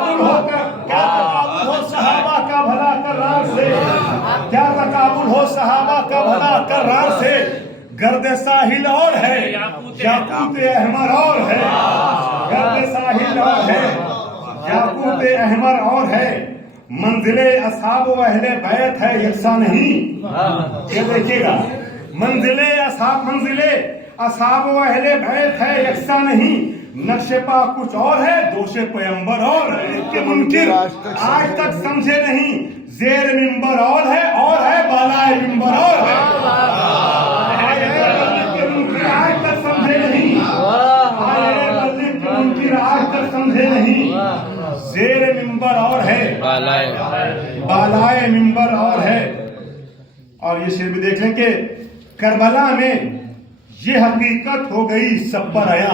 तकाबुल हो सहाबा का भला करार से, क्या तकाबुल हो सहाबा का भला करार से। गर्द साहिल और है, याकूत अहमर और है, गर्द साहिल और है, याकूत अहमर और है। मंजिले असहाब व अहले बैत है यकसा नहीं। ये देखिएगा, मंजिले असहाब व अहले बैत है यकसा नहीं। नक्शे पा कुछ और है, दोषे पैगंबर और है। इसके मुनकिर आज तक समझे नहीं। जेर मिंबर और है बालाए मिंबर और है। आज तक समझे नहीं, मुनकिर आज तक समझे नहीं। जेर मिंबर और है, बालाए मिंबर और है। और ये शेर भी देख लें कि करबला में ये हकीकत हो गई सब पर आया।